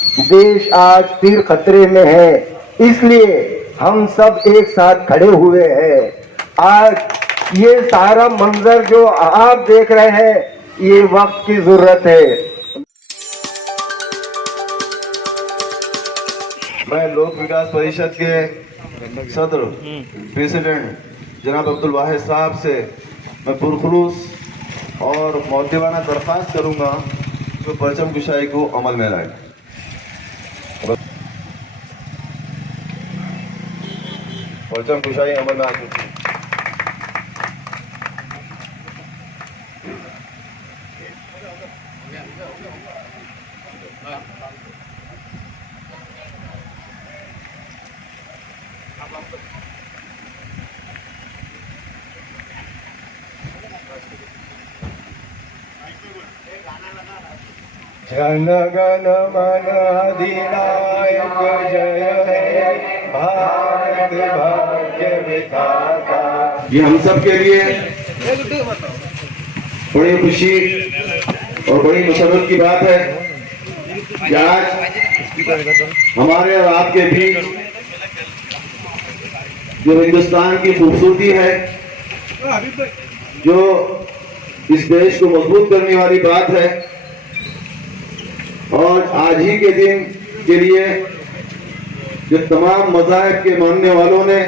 देश आज फिर खतरे में है, इसलिए हम सब एक साथ खड़े हुए हैं। आज ये सारा मंजर जो आप देख रहे हैं, ये वक्त की जरूरत है। मैं लोक विकास परिषद के सदर प्रेसिडेंट जनाब अब्दुल वाहिद साहब से मैं पुरखुलूस और मौदेवाना दरख्वास्त करूंगा कि परचम कुशाई को अमल में लाए। परचम कुशाई अमल में आ चुकी है। जन गण मन अधिनायक जय हे भारत भाग्य विधाता। ये हम सब के लिए बड़ी खुशी और बड़ी मुसरत की बात है कि आज हमारे और आपके बीच जो हिंदुस्तान की खूबसूरती है, जो इस देश को मजबूत करने वाली बात है, और आज ही के दिन के लिए जो तमाम मज़ाहिब के मानने वालों ने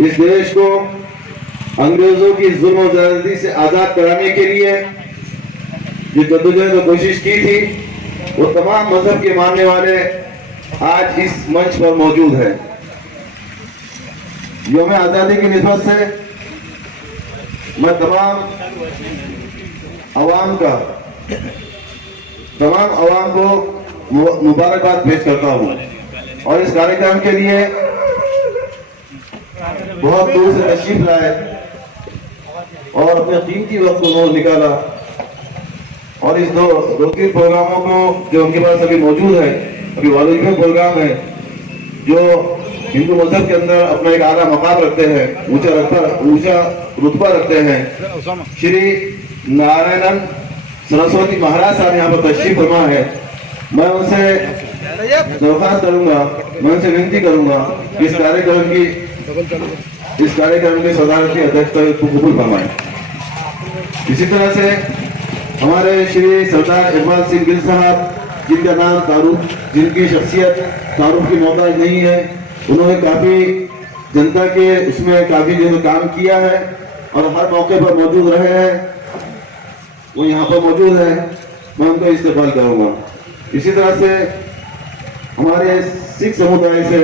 इस देश को अंग्रेजों की जुल्म और ज़्यादती से आज़ाद कराने के लिए जो जद्दोजहद और कोशिश की थी, वो तमाम मजहब के मानने वाले आज इस मंच पर मौजूद है। यौम आज़ादी की निस्बत से मैं तमाम अवाम को मुबारकबाद पेश करता हूँ और इस कार्यक्रम के लिए बहुत दूर से तशरीफ लाए और अपने कीमती वक्त को निकाला और इस दो तीन प्रोग्रामों को जो उनके पास अभी मौजूद है, अभी वालिफा प्रोग्राम है जो हिंदू मजहब के अंदर अपना एक आला मकाम रखते हैं, ऊंचा रुतबा रखते हैं। श्री नारायण सरस्वती महाराज साहब यहाँ पर तशरीफ फरमा है। मैं उनसे दरख्वास्त करूंगा, मैं उनसे विनती करूंगा कि इस कार्यक्रम की सदारती अध्यक्षता को कबूल फरमाएं। इसी तरह से हमारे श्री सरदार इकबाल सिंह गिल साहब, जिनका नाम तारुफ, जिनकी शख्सियत तारुफ की मोहताज नहीं है, उन्होंने काफी जनता के उसमें काफी जो काम किया है और हर मौके पर मौजूद रहे हैं, वो यहाँ पर मौजूद है। मैं उनको इस्तेमाल करूंगा। इसी तरह से हमारे सिख समुदाय से,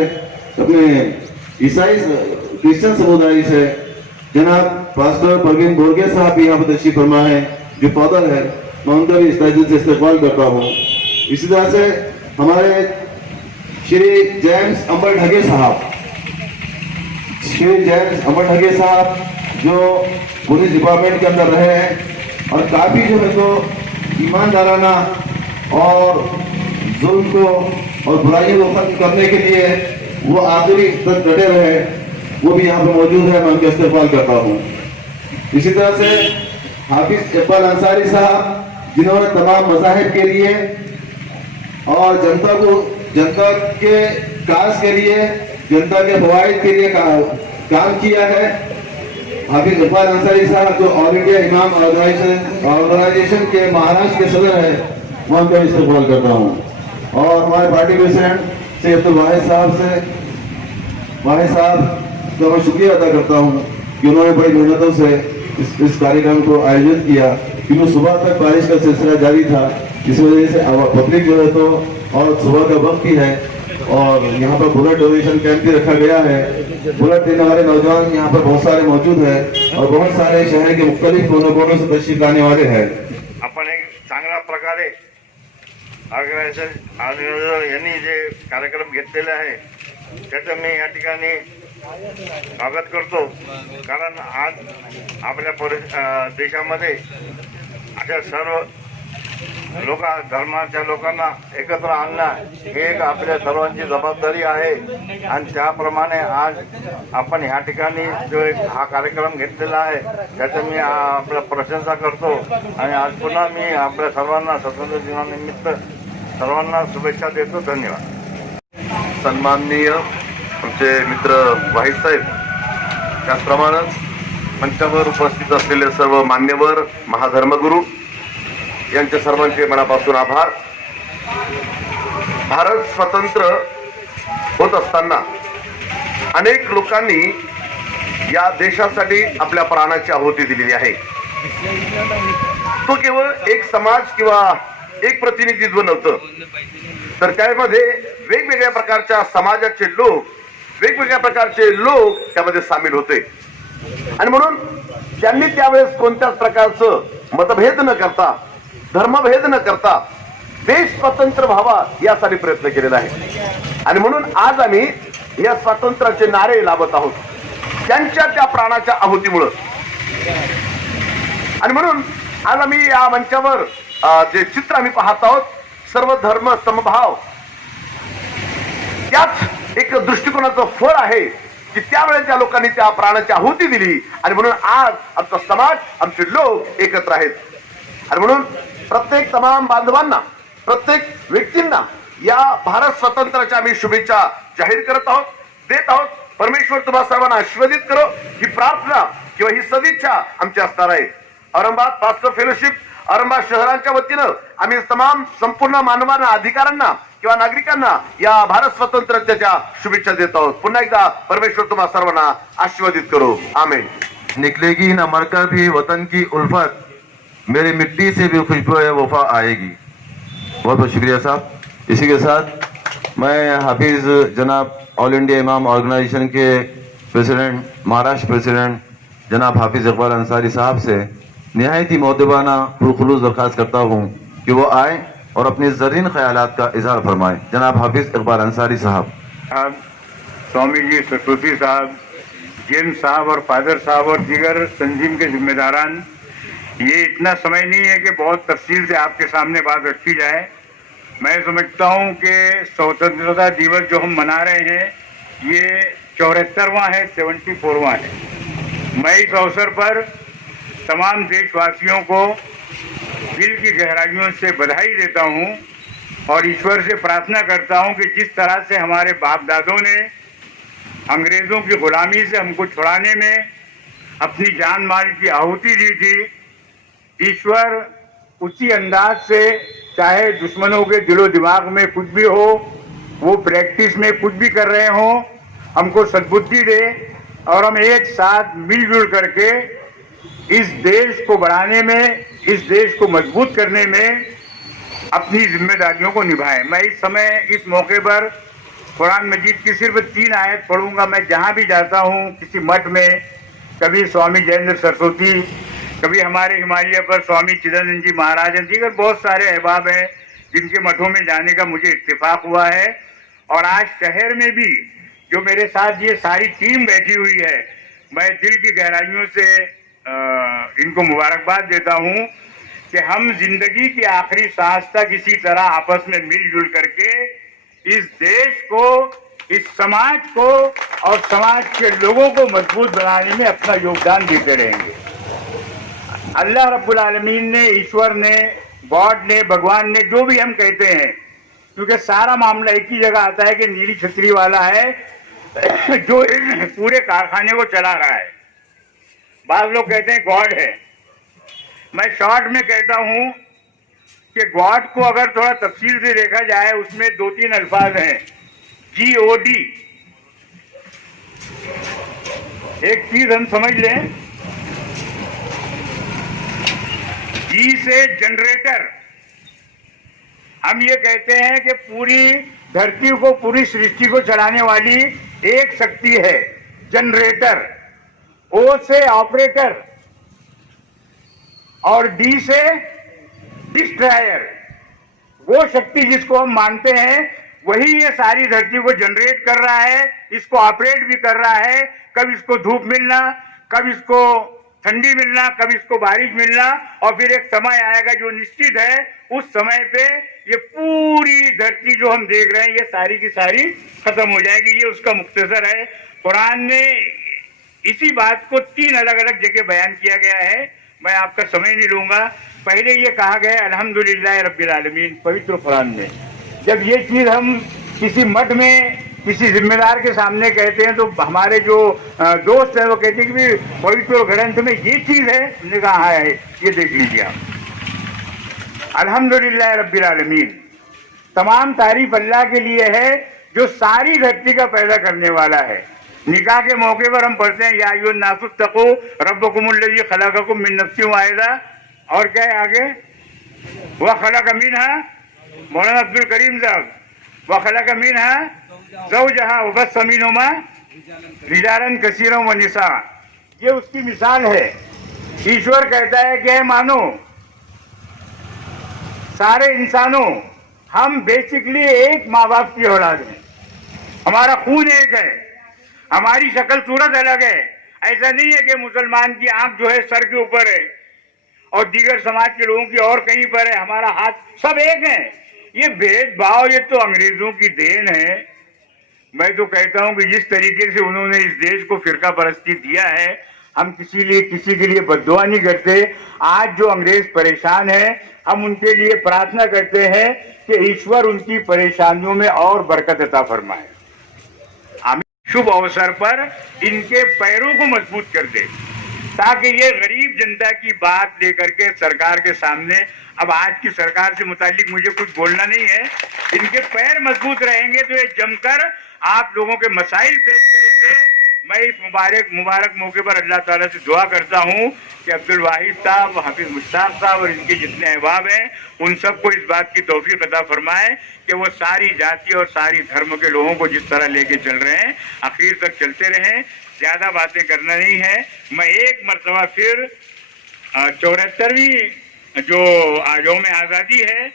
अपने ईसाई क्रिश्चियन समुदाय से जनाब पास्टर परवीन बोरगे साहब भी यहाँ पर तशरीफ फरमा है, जो पौधर है, मैं उनका भी इस तरह से इस्तेमाल करता हूँ। इसी तरह से हमारे श्री जेम्स अंबर ढगे साहब जो पुलिस डिपार्टमेंट के अंदर रहे हैं और काफ़ी जो है तो ईमानदाराना और जुल्म को और बुराइयों को खत्म करने के लिए वो आखिरी तक डटे रहे, वो भी यहाँ पर मौजूद है। मैं उनका इस्तेमाल करता हूँ। इसी तरह से हाफिज इकबाल अंसारी साहब, जिन्होंने तमाम मज़ाहिब के लिए और जनता के काज के लिए, जनता के फवाइद के लिए काम किया है। हाफिज इकबाल अंसारी साहब जो ऑल इंडिया इमाम ऑर्गेनाइजेशन के महाराष्ट्र के सदर है, मैं उनका इस्तेमाल करता हूँ। और हमारे पार्टी प्रेसिडेंट से अब्दुल वाहिद साहब का मैं शुक्रिया अदा करता हूँ कि उन्होंने बड़ी मेहनतों से इस कार्यक्रम को आयोजित किया, क्योंकि सुबह तक बारिश का सिलसिला जारी था। इस वजह से पब्लिक जो है तो, और सुबह का वक्त ही है और यहाँ पर बुलेट डोनेशन कैंप भी रखा गया है। बुलेट देने वाले नौजवान यहाँ पर बहुत सारे मौजूद हैं और बहुत सारे शहर के मुख्तलिफ कोनों से तशरीफ लाने वाले हैं। आपण एक चांगल्या प्रकारे ऑर्गनायझर यांनी जे कार्यक्रम घेतलेले आहे त्याचं मी या ठिकाणी स्वागत करतो, कारण आज आपल्या देशामध्ये अशा सर्व धर्माच्या लोकांना एकत्र आणणं ही एक आपल्या सर्वांची जबाबदारी आहे आणि त्याप्रमाणे आज आपण ह्या ठिकाणी जो एक हा कार्यक्रम घेतलेला आहे त्याचं मी आपल्या प्रशंसा करतो आणि आज पुन्हा मी आपल्या सर्वांना स्वातंत्र्य दिनानिमित्त सर्वांना शुभेच्छा देतो. धन्यवाद. सन्माननीय आमचे मित्र वाहिद साहेब, त्याचप्रमाणेच मंचावर उपस्थित असलेले सर्व मान्यवर महाधर्मगुरू यांचे सर्वांचे मनापासून आभार. भारत स्वतंत्र होत असताना अनेक लोकांनी या देशासाठी आपल्या प्राणाची आहुती दिलेली आहे. तो केवळ एक समाज किंवा एक प्रतिनिधित्व नव्हतं, तर त्यामध्ये वेगवेगळ्या प्रकारच्या समाजाचे लोक, वेगवेगळ्या प्रकारचे लोक त्यामध्ये सामील होते. आणि म्हणून त्यांनी त्यावेळेस कोणत्याच प्रकारचं मतभेद न करता, धर्मभेद न करता देश स्वतंत्र व्हावा यासाठी प्रयत्न केलेला आहे. आणि म्हणून आज आम्ही या स्वातंत्र्याचे नारे लावत आहोत त्यांच्या त्या प्राणाच्या आहुतीमुळं. आणि म्हणून आज आम्ही या मंचावर जे चित्र आम्ही पाहत आहोत, सर्व धर्म समभाव, त्याच एक दृष्टिकोनाचं फळ आहे की त्यावेळेस त्या लोकांनी त्या प्राणाची आहुती दिली. आणि म्हणून आज आमचा समाज, आमचे लोक एकत्र आहेत. आणि म्हणून प्रत्येक तमाम बांधवांना, प्रत्येक व्यक्तींना या भारत स्वातंत्र्याच्या आम्ही शुभेच्छा जाहीर करत आहोत, देत आहोत. परमेश्वर तुम्हा सर्वांना आशीर्वादित करो ही प्रार्थना किंवा ही सदिच्छा आमची असणार आहे. औरंगाबाद पास्टर फेलोशिप औरंगाबाद शहरांच्या वतीनं आम्ही तमाम संपूर्ण मानवांना, अधिकाऱ्यांना किंवा नागरिकांना या भारत स्वातंत्र्याच्या शुभेच्छा देत आहोत. पुन्हा एकदा परमेश्वर तुम्हा सर्वांना आशीर्वादित करो. आमीन. निकलेगी न मरकर भी वतन की उल्फत, मेरी मिट्टी से भी खुशबू वफा आएगी. बहुत बहुत शुक्रिया साहब. इसी के साथ मैं हाफिज जनाब ऑल इंडिया इमाम ऑर्गेनाइजेशन के प्रेसिडेंट, महाराष्ट्र प्रेसिडेंट जनाब हाफिज इकबाल अंसारी साहब से निहायत ही मौदबाना पुरखुलूस दरख्वास्त करता हूँ कि वो आए और अपने ज़रीन ख्यालात का इजहार फरमाएं. जनाब हाफिज इकबाल अंसारी साहब. स्वामी जी, सरस्वती साहब, जेम्स साहब और फादर साहब और दीगर तंजीम के जिम्मेदारान, ये इतना समय नहीं है कि बहुत तफसील से आपके सामने बात रखी जाए. मैं समझता हूँ कि स्वतंत्रता दिवस जो हम मना रहे हैं ये 74वां है, 74वां है. मैं इस अवसर पर तमाम देशवासियों को दिल की गहराइयों से बधाई देता हूँ और ईश्वर से प्रार्थना करता हूँ कि जिस तरह से हमारे बाप दादों ने अंग्रेज़ों की गुलामी से हमको छुड़ाने में अपनी जान माल की आहुति दी थी, ईश्वर उसी अंदाज से, चाहे दुश्मनों के दिलो दिमाग में कुछ भी हो, वो प्रैक्टिस में कुछ भी कर रहे हों, हमको सद्बुद्धि दे और हम एक साथ मिलजुल करके इस देश को बढ़ाने में, इस देश को मजबूत करने में अपनी जिम्मेदारियों को निभाएं. मैं इस समय इस मौके पर कुरान मजीद की सिर्फ 3 आयत पढ़ूंगा. मैं जहाँ भी जाता हूँ, किसी मठ में, कभी स्वामी जयेंद्र सरस्वती, कभी हमारे हिमालय पर स्वामी चिदंबरम जी महाराज हैं, दीगर बहुत सारे अहबाब हैं जिनके मठों में जाने का मुझे इत्तेफाक हुआ है. और आज शहर में भी जो मेरे साथ ये सारी टीम बैठी हुई है, मैं दिल की गहराइयों से इनको मुबारकबाद देता हूँ कि हम जिंदगी की आखिरी सांस तक इसी तरह आपस में मिलजुल करके इस देश को, इस समाज को और समाज के लोगों को मजबूत बनाने में अपना योगदान देते रहेंगे. अल्लाह रब्बुल आलमीन ने, ईश्वर ने, गॉड ने, भगवान ने, जो भी हम कहते हैं, क्योंकि सारा मामला एक ही जगह आता है कि नीली छतरी वाला है जो पूरे कारखाने को चला रहा है. बात लोग कहते हैं गॉड है. मैं शॉर्ट में कहता हूं कि गॉड को अगर थोड़ा तफसील से देखा जाए, उसमें 2-3 अल्फाज हैं. GOD. एक चीज हम समझ लें, जी से जनरेटर. हम ये कहते हैं कि पूरी धरती को, पूरी सृष्टि को चलाने वाली एक शक्ति है जनरेटर. ओ से ऑपरेटर और डी से डिस्ट्रॉयर. वो शक्ति जिसको हम मानते हैं वही ये सारी धरती को जनरेट कर रहा है, इसको ऑपरेट भी कर रहा है. कब इसको धूप मिलना, कब इसको ठंडी मिलना, कब इसको बारिश मिलना, और फिर एक समय आएगा जो निश्चित है, उस समय पे ये पूरी धरती जो हम देख रहे हैं ये सारी की सारी खत्म हो जाएगी. ये उसका मुख्तसर है. कुरान ने इसी बात को 3 अलग अलग जगह बयान किया गया है. मैं आपका समय नहीं लूंगा. पहले ये कहा गया अल्हम्दुलिल्लाह रब्बिल आलमीन पवित्र कुरान में, जब ये चीज़ हम किसी मठ में किसी जिम्मेदार के सामने कहते हैं तो हमारे जो दोस्त हैं वो कहते हैं कि भी पवित्र ग्रंथ में ये चीज़ है। हमने कहा हाँ है, ये देख लीजिए आप। अल्हम्दुलिल्लाह रब्बिल आलमीन, तमाम तारीफ अल्लाह के लिए है जो सारी धरती का पैदा करने वाला है। निकाह के मौके पर हम पढ़ते हैं या अय्युहन नासु तक़ू रब्बकुमुल्लज़ी खलक़कुम मिन नफ्सिन वाहिदा, और क्या है आगे, व खलक़ मिनहा, मौलाना अब्दुल करीम साहब, व खलक़ मिनहा ज़ौजहा व बस्स मिनहुमा रिजालन कसीरन व निसा। ये उसकी मिसाल है। ईश्वर कहता है कि मानो सारे इंसानों, हम बेसिकली एक माँ बाप की औलाद हैं, हमारा खून एक है, हमारी शक्ल सूरत अलग है। ऐसा नहीं है कि मुसलमान की आंख जो है सर के ऊपर है और दीगर समाज के लोगों की और कहीं पर है, हमारा हाथ, सब एक है। ये भेदभाव ये तो अंग्रेजों की देन है। मैं तो कहता हूं कि जिस तरीके से उन्होंने इस देश को फिरका परस्ती दिया है, हम किसी के लिए बद्दुआ नहीं करते। आज जो अंग्रेज परेशान है, हम उनके लिए प्रार्थना करते हैं कि ईश्वर उनकी परेशानियों में और बरकत अता फरमाए। शुभ अवसर पर इनके पैरों को मजबूत कर दे, ताकि ये गरीब जनता की बात लेकर के सरकार के सामने, अब आज की सरकार से मुतालिक मुझे कुछ बोलना नहीं है, इनके पैर मजबूत रहेंगे तो ये जमकर आप लोगों के मसाइल पेश करेंगे। मैं इस मुबारक मौके पर अल्लाह ताला से दुआ करता हूँ कि अब्दुल वाहिद साहब, हाफिज मुश्ताक साहब और इनके जितने अहबाब हैं, उन सबको इस बात की तौफीक अता फरमाए कि वो सारी जाति और सारी धर्म के लोगों को जिस तरह लेके चल रहे हैं आखिर तक चलते रहें। ज़्यादा बातें करना नहीं है। मैं एक मरतबा फिर 74वीं जो यौम आज़ादी है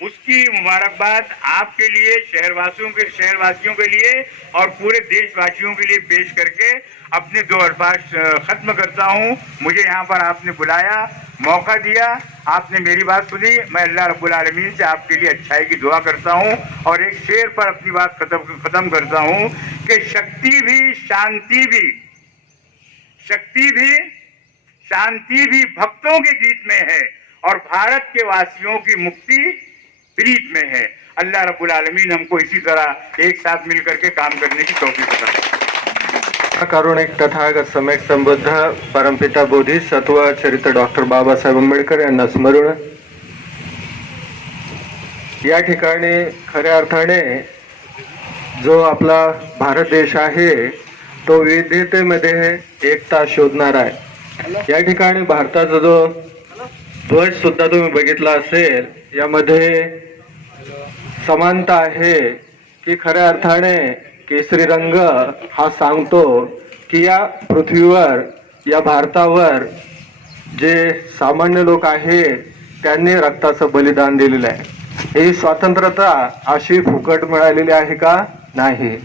उसकी मुबारकबाद आपके लिए, शहरवासियों के लिए और पूरे देशवासियों के लिए पेश करके अपने दो अल्फाज ख़त्म करता हूँ। मुझे यहाँ पर आपने बुलाया, मौका दिया, आपने मेरी बात सुनी। मैं अल्लाह रब्बुल आलमीन से आपके लिए अच्छाई की दुआ करता हूँ और एक शेर पर अपनी बात ख़त्म करता हूँ कि शक्ति भी शांति भी भक्तों के गीत में है और भारत के वासियों की मुक्ति प्रीत में है। अल्लाह रब्बुल आलमीन हमको इसी तरह एक साथ मिलकर के काम करने की तौफीक अता फरमाए। कारुणिक तथागत सम्यक संबुद्ध परमपिता बोधिसत्व चरित्र डॉक्टर बाबासाहेब आंबेडकर यांना स्मरून या ठिकाणी खऱ्या अर्थाने जो आपला भारत देश आहे तो विविधतेमध्ये एकता शोधणारा आहे। या ठिकाणी भारताचा जो ध्वज सुद्धा तुम्ही बघितला असेल, यामध्ये समानता आहे की खऱ्या अर्थाने केसरी रंग हा सांगतो की या पृथ्वीवर, या भारतावर जे सामान्य लोक आहेत त्यांनी रक्ताचं बलिदान दिलेलं आहे। ही स्वतंत्रता अशी फुकट मिळालेली आहे का? नाही।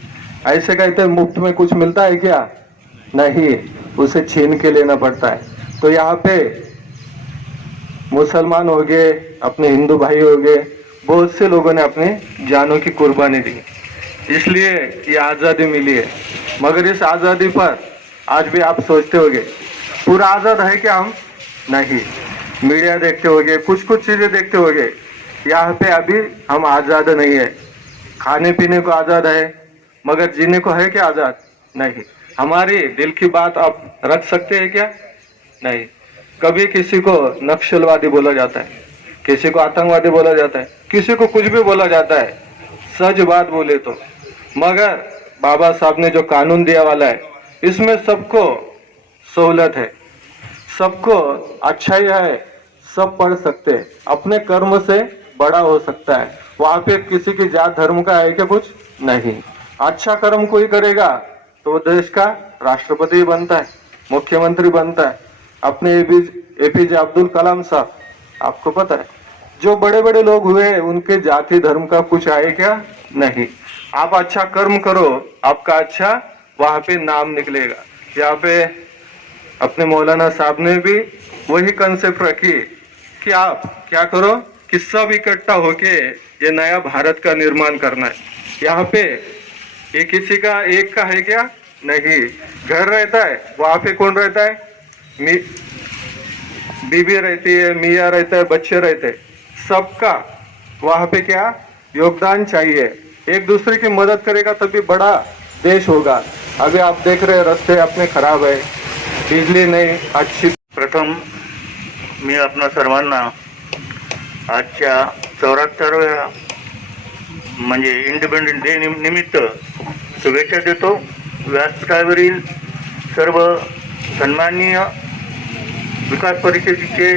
ऐसे कहते मुफ्त में कुछ मिलता है क्या? नहीं, उसे छीन के लेना पड़ता है। तो यहाँ पे मुसलमान हो गए, अपने हिंदू भाई हो गए, बहुत से लोगों ने अपने जानों की कुर्बानी दी, इसलिए ये आज़ादी मिली है। मगर इस आज़ादी पर आज भी आप सोचते होंगे पूरा आज़ाद है क्या हम? नहीं। मीडिया देखते होंगे, कुछ चीज़ें देखते होंगे, यहाँ पे अभी हम आज़ाद नहीं है। खाने पीने को आज़ाद है, मगर जीने को है क्या आज़ाद? नहीं। हमारी दिल की बात आप रख सकते हैं क्या? नहीं। कभी किसी को नक्सलवादी बोला जाता है, किसी को आतंकवादी बोला जाता है, किसी को कुछ भी बोला जाता है, सच बात बोले तो। मगर बाबा साहब ने जो कानून दिया वाला है इसमें सबको सहूलत है, सबको अच्छाई है, सब पढ़ सकते हैं, अपने कर्म से बड़ा हो सकता है। वहाँ पे किसी की जात धर्म का है क्या? कुछ नहीं। अच्छा कर्म कोई करेगा तो देश का राष्ट्रपति बनता है, मुख्यमंत्री बनता है। अपने एपीजे अब्दुल कलाम साहब, आपको पता है, जो बड़े बड़े लोग हुए उनके जाति धर्म का कुछ है क्या? नहीं। आप अच्छा कर्म करो, आपका अच्छा वहाँ पे नाम निकलेगा। यहाँ पे अपने मौलाना साहब ने भी वही कंसेप्ट रखी कि आप क्या करो कि सब इकट्ठा होके ये नया भारत का निर्माण करना है। यहाँ पे ये किसी का एक का है क्या? नहीं। घर रहता है, वहाँ पे कौन रहता है? बीबी रहती है, मियाँ रहता है, बच्चे रहते हैं, सबका वहाँ पे क्या योगदान चाहिए। एक दूसरे की मदद करेगा तभी बड़ा देश होगा। अभी आप देख रहे हैं रस्ते अपने खराब है, बिजली नहीं अच्छी। प्रथम मी आपणा सर्वांना आजच्या 74व्या म्हणजे इंडिपेंडन्स डे निमित्त शुभेच्छा देतो। व्यासपीठावरील सर्व सन्माननीय विकास परिषदेचे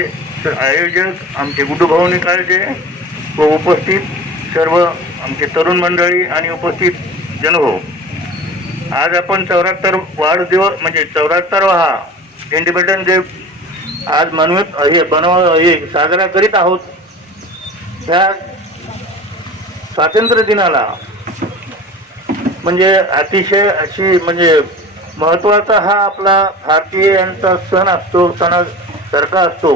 आयोजक आमचे गुड्डूभाऊ निकाळजे व उपस्थित सर्व आमचे तरुण मंडळी आणि उपस्थित जनहो, आज आपण 74 वाढदिवस म्हणजे 74वा हा इंडिपेंडन्स डे आज साजरा करीत आहोत। ह्या स्वातंत्र्य दिनाला म्हणजे अतिशय अशी म्हणजे महत्त्वाचा हा आपला भारतीयांचा सण असतो, सणासारखा असतो।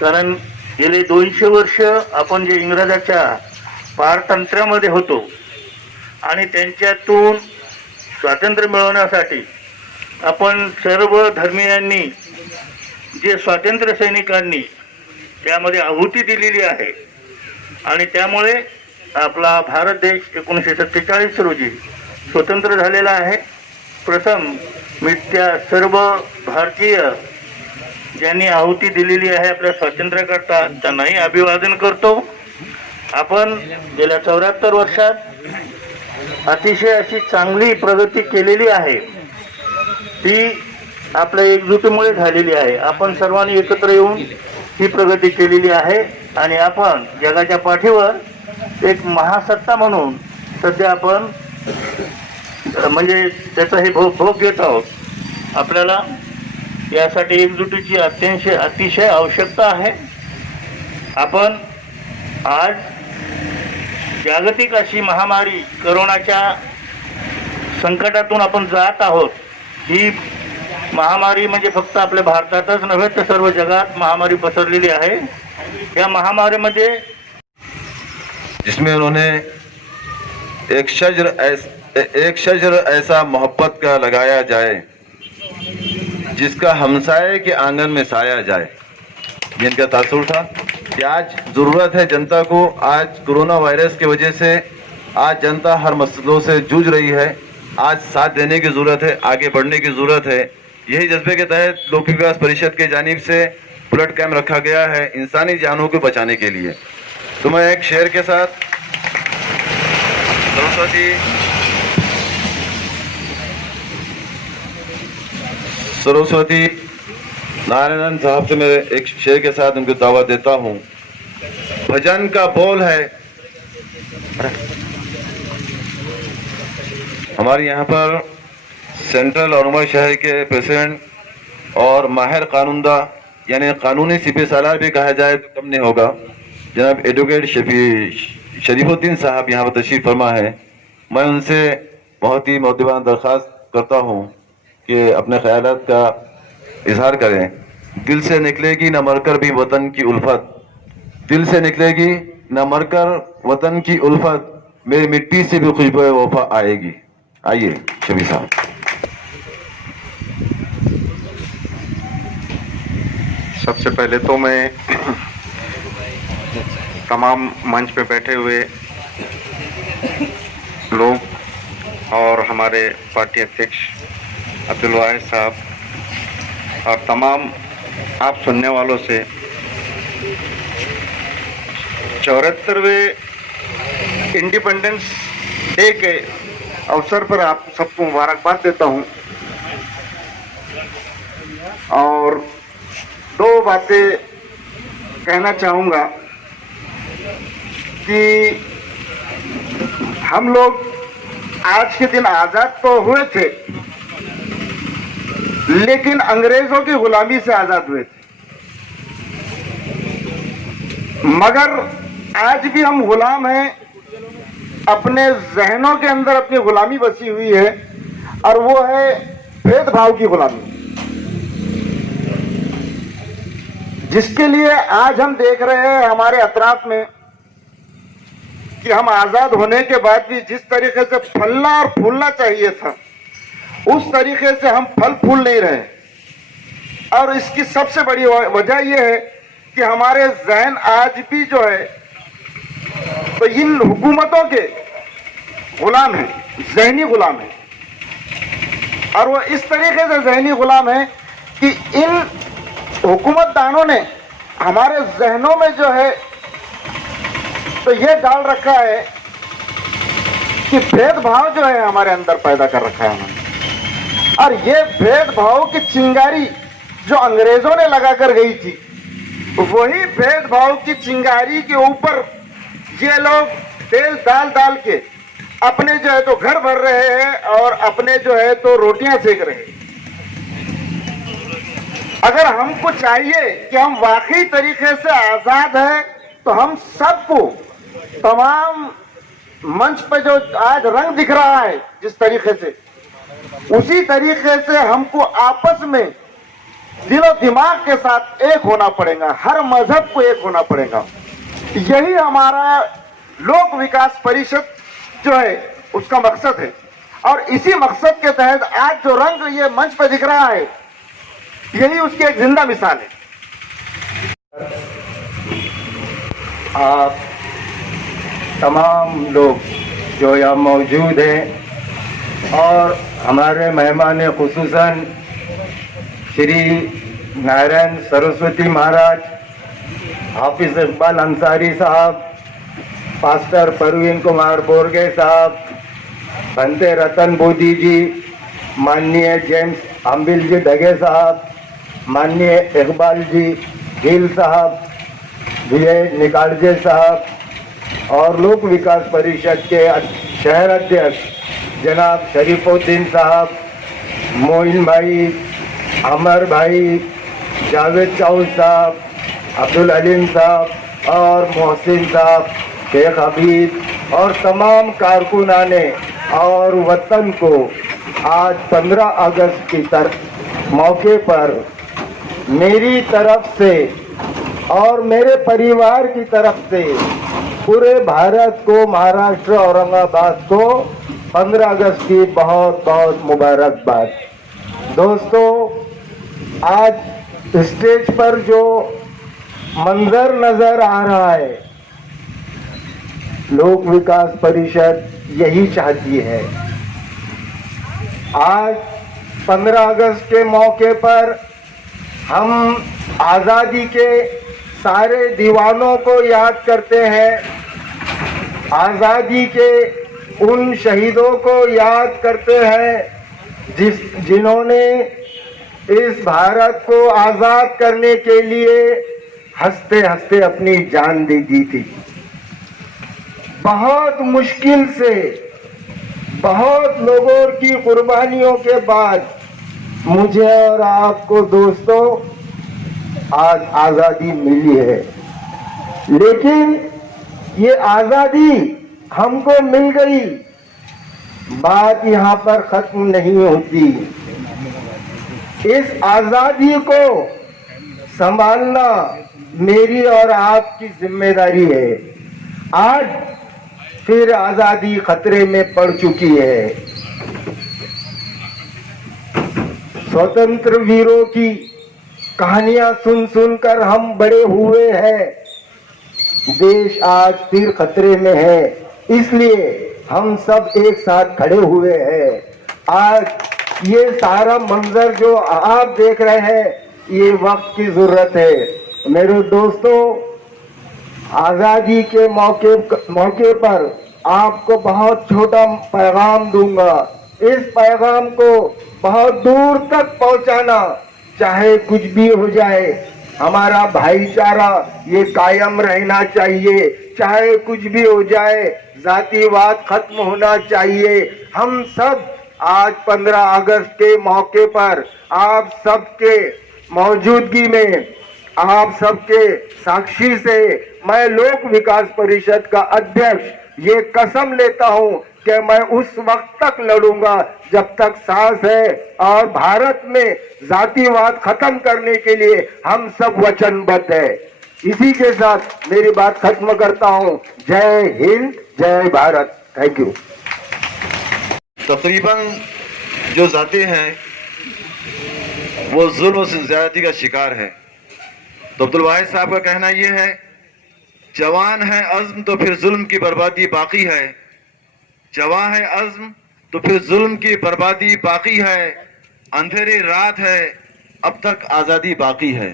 कारण गेले 200 वर्ष आपण जे इंग्रजाच्या पारतंत्र्यामध्ये होतो आणि त्यांच्यातून स्वातंत्र्य मिळवण्यासाठी आपण सर्व धर्मीयांनी जे स्वातंत्र्य सैनिकांनी त्यामध्ये आहुती दिलेली आहे आणि त्यामुळे आपला भारत देश 1947 रोजी स्वतंत्र झालेला आहे। प्रथम मी त्या सर्व भारतीय ज्यांनी आहुती दिलेली आहे आपल्या स्वातंत्र्याकरता त्यांनाही अभिवादन करतो। आपण गेल्या 74 वर्षात अतिशय अशी चांगली प्रगती केलेली आहे, ती आपल्या एकजुटीमुळे झालेली आहे। आपण सर्वांनी एकत्र येऊन ही प्रगती केलेली आहे आणि आपण जगाच्या पाठीवर एक महासत्ता म्हणून सध्या आपण म्हणजे त्याचा हे भोग घेत आहोत। आपल्याला यासाठी एकजुटीची अतिशय आवश्यकता आहे। आपण आज जागतिक अशी महामारी कोरोनाच्या संकटातून आपण जात आहोत। ही महामारी म्हणजे फक्त आपल्या भारतातच नव्हे तर सर्व जगात महामारी पसरलेली आहे। या महामारीमध्ये जिसमें उन्होंने एक शजर ऐसा मोहब्बत का लगाया जाए जिसका हमसाये के आंगन में साया जाए, ये इनका तासुर था कि आज ज़रूरत है जनता को। आज कोरोना वायरस की वजह से आज जनता हर मसलों से जूझ रही है। आज साथ देने की ज़रूरत है, आगे बढ़ने की ज़रूरत है। यही जज्बे के तहत लोक विकास परिषद के जानिब से ब्लड कैंप रखा गया है इंसानी जानों को बचाने के लिए। तो मैं एक शेर के साथ सरस्वती नारायण साहब से मैं एक शेर के साथ उनको दावत देता हूँ। भजन का बोल है। हमारे यहाँ पर सेंट्रल ऑटोनोमस शहर के प्रेसिडेंट और माहिर कानूनदा यानी कानूनी सिपह सालार भी कहा जाए तो कम नहीं होगा, जनाब एडवोकेट शरीफुद्दीन साहब यहाँ पर तशरीफ फरमा है। मैं उनसे बहुत ही मोहब्बताना दरख्वास्त करता हूँ कि अपने ख्यालात का इजहार करें। दिल से निकलेगी न मरकर भी वतन की उल्फत, दिल से निकलेगी न मरकर वतन की उल्फत, मेरी मिट्टी से भी खुशबू वफा आएगी। आइए शबी साहब। सबसे पहले तो मैं तमाम मंच पे बैठे हुए लोग और हमारे पार्टी अध्यक्ष अब्दुल वाहिद साहब और तमाम आप सुनने वालों से 74वें इंडिपेंडेंस डे के अवसर पर आप सबको मुबारकबाद देता हूं और दो बातें कहना चाहूँगा कि हम लोग आज के दिन आज़ाद तो हुए थे लेकिन अंग्रेजों की गुलामी से आज़ाद हुए थे, मगर आज भी हम गुलाम हैं। अपने जहनों के अंदर अपनी गुलामी बसी हुई है और वो है भेदभाव की गुलामी, जिसके लिए आज हम देख रहे हैं हमारे अतराफ में कि हम आजाद होने के बाद भी जिस तरीके से फलना और फूलना चाहिए था उस तरीके से हम फल फूल नहीं रहे। और इसकी सबसे बड़ी वजह यह है कि हमारे जहन आज भी जो है तो इन हुकूमतों के गुलाम हैं, ज़हनी गुलाम हैं। और वो इस तरीके से ज़हनी गुलाम है कि इन हुकूमतदानों ने हमारे जहनों में जो है तो ये डाल रखा है कि भेदभाव जो है हमारे अंदर पैदा कर रखा है उन्होंने। और ये भेदभाव की चिंगारी जो अंग्रेजों ने लगाकर गई थी, वही भेदभाव की चिंगारी के ऊपर ये लोग तेल डाल डाल के अपने जो है तो घर भर रहे हैं और अपने जो है तो रोटियां सेक रहे हैं। अगर हमको चाहिए कि हम वाकई तरीके से आजाद हैं, तो हम सबको तमाम मंच पे जो आज रंग दिख रहा है जिस तरीके से, उसी तरीके से हमको आपस में दिलो दिमाग के साथ एक होना पड़ेगा। हर मजहब को एक होना पड़ेगा। यही हमारा लोक विकास परिषद जो है उसका मकसद है। और इसी मकसद के तहत आज जो रंग ये मंच पर दिख रहा है, यही उसकी एक जिंदा मिसाल है। आप तमाम लोग जो यहाँ मौजूद हैं और हमारे मेहमान खुसूसन श्री नारायण सरस्वती महाराज, हाफिज इकबाल अंसारी साहब, पास्टर परवीन कुमार बोरगे साहब, भंते रतन बोधी जी, माननीय जेम्स आम्बिल जी डगे साहब, माननीय इकबाल जी गिल साहब, विजय निकालजे साहब और लोक विकास परिषद के शहर अध्यक्ष जनाब शरीफुद्दीन साहब, मोइन भाई, अमर भाई, जावेद चाउल साहब, अब्दुल अलीम साहब और मोहसिन साहब, शेख हबीब और तमाम कारकुनाने और वतन को आज 15 अगस्त की मौके पर मेरी तरफ से और मेरे परिवार की तरफ से पूरे भारत को, महाराष्ट्र औरंगाबाद को 15 अगस्त की बहुत बहुत मुबारकबाद। दोस्तों, आज स्टेज पर जो मंजर नजर आ रहा है, लोक विकास परिषद यही चाहती है। आज 15 अगस्त के मौके पर हम आज़ादी के सारे दीवानों को याद करते हैं, आज़ादी के उन शहीदों को याद करते हैं जिन्होंने इस भारत को आज़ाद करने के लिए हंसते हंसते अपनी जान दे दी थी। बहुत मुश्किल से, बहुत लोगों की कुर्बानियों के बाद मुझे और आपको दोस्तों आज आज़ादी मिली है। लेकिन ये आज़ादी हमको मिल गई, बात यहाँ पर खत्म नहीं होती। इस आज़ादी को संभालना मेरी और आपकी जिम्मेदारी है। आज फिर आज़ादी खतरे में पड़ चुकी है। स्वतंत्र वीरों की कहानियां सुन सुनकर हम बड़े हुए हैं। देश आज फिर खतरे में है, इसलिए हम सब एक साथ खड़े हुए हैं। आज ये सारा मंजर जो आप देख रहे हैं, ये वक्त की जरूरत है। मेरे दोस्तों, आज़ादी के मौके पर आपको बहुत छोटा पैगाम दूंगा। इस पैगाम को बहुत दूर तक पहुंचाना, चाहे कुछ भी हो जाए, हमारा भाईचारा ये कायम रहना चाहिए। चाहे कुछ भी हो जाए, जातिवाद खत्म होना चाहिए। हम सब आज 15 अगस्त के मौके पर आप सबके मौजूदगी में, आप सबके साक्षी से मैं लोक विकास परिषद का अध्यक्ष ये कसम लेता हूं कि मैं उस वक्त तक लड़ूंगा जब तक सांस है, और भारत में जातिवाद खत्म करने के लिए हम सब वचनबद्ध है। इसी के साथ मेरी बात खत्म करता हूं। जय हिंद, जय भारत। Thank you. तकरीबन जो जाते हैं वो जुल्म से ज्यादती का शिकार है। तो अब्दुल वाहिद साहब का कहना यह है जवान है अज़्म तो फिर जुल्म की बर्बादी बाकी है, जवान है अज़्म तो फिर जुल्म की बर्बादी बाकी है, अंधेरी रात है अब तक आजादी बाकी है।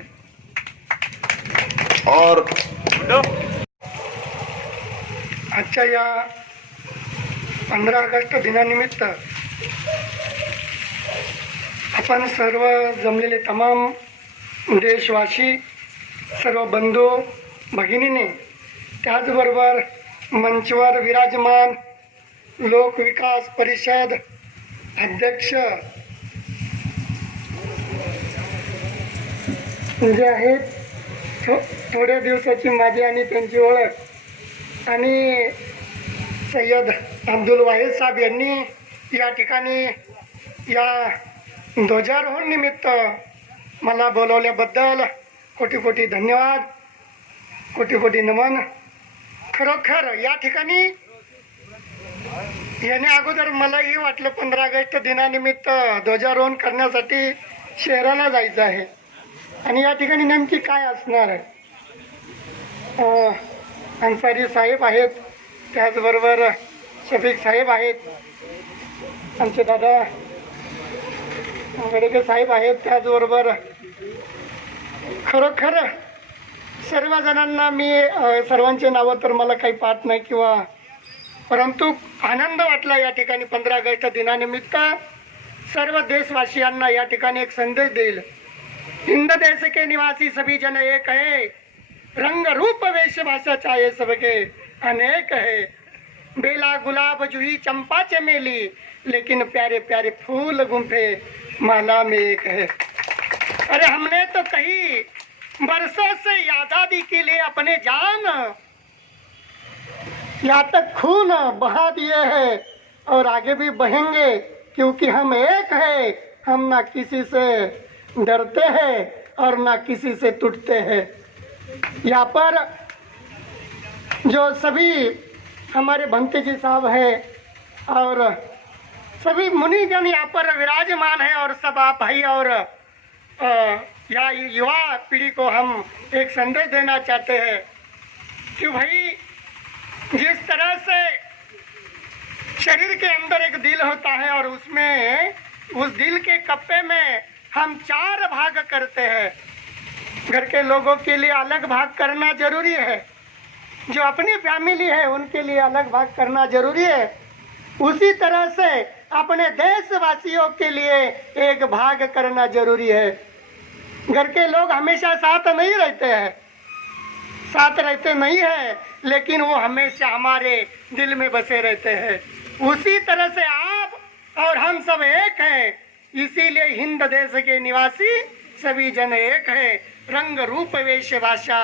और आजच्या या 15 ऑगस्ट दिनानिमित्त आपण सर्व जमलेले तमाम देशवासी, सर्व बंधू भगिनीने, त्याचबरोबर मंचवर विराजमान लोक विकास परिषद अध्यक्ष जे आहेत, थोड्या दिवसाची माझी आणि त्यांची ओळख, आणि सय्यद अब्दुल वाहिद साहेब यांनी या ठिकाणी या ध्वजारोहण निमित्त मला बोलवल्याबद्दल कोटी कोटी धन्यवाद, कोटी कोटी नमन। खरोखर या ठिकाणी याने अगोदर मलाही वाटलं 15 ऑगस्ट दिनानिमित्त ध्वजारोहण करण्यासाठी शहराला जायचं आहे आणि या ठिकाणी नेमकी काय असणार आहे। अन्सारी साहेब आहेत, त्याचबरोबर शफीक साहेब आहेत, आमचे दादा गडके साहेब आहेत, त्याचबरोबर खरोखर सर्वजणांना मी सर्वांचे नावं तर मला काही पाठ नाही किंवा, परंतु आनंद वाटला या ठिकाणी 15 ऑगस्ट दिनानिमित्त सर्व देशवासियांना या ठिकाणी एक संदेश देईल। हिंद देश के निवासी सभी जन एक है, रंग रूप वेश भाषा चाहे सबके अनेक है, बेला गुलाब जूही चंपा चमेली, लेकिन प्यारे प्यारे फूल गुंफे माला में एक है। अरे हमने तो कई बरसों से आजादी के लिए अपने जान यहाँ तक खून बहा दिए हैं और आगे भी बहेंगे, क्योंकि हम एक है, हम ना किसी से डरते हैं और ना किसी से टूटते हैं। यहाँ पर जो सभी हमारे भंते जी साहब हैं और सभी मुनिजन यहाँ पर विराजमान है और सब आप भाई और या युवा पीढ़ी को हम एक संदेश देना चाहते हैं कि भाई जिस तरह से शरीर के अंदर एक दिल होता है और उसमें उस दिल के कप्पे में हम 4 भाग करते हैं। घर के लोगों के लिए अलग भाग करना जरूरी है, जो अपनी फैमिली है उनके लिए अलग भाग करना जरूरी है, उसी तरह से अपने देशवासियों के लिए एक भाग करना जरूरी है। घर के लोग हमेशा साथ नहीं रहते हैं, साथ रहते नहीं है, लेकिन वो हमेशा हमारे दिल में बसे रहते हैं। उसी तरह से आप और हम सब एक हैं, इसीलिए हिंद देश के निवासी सभी जन एक है, रंग रूप वेश भाषा।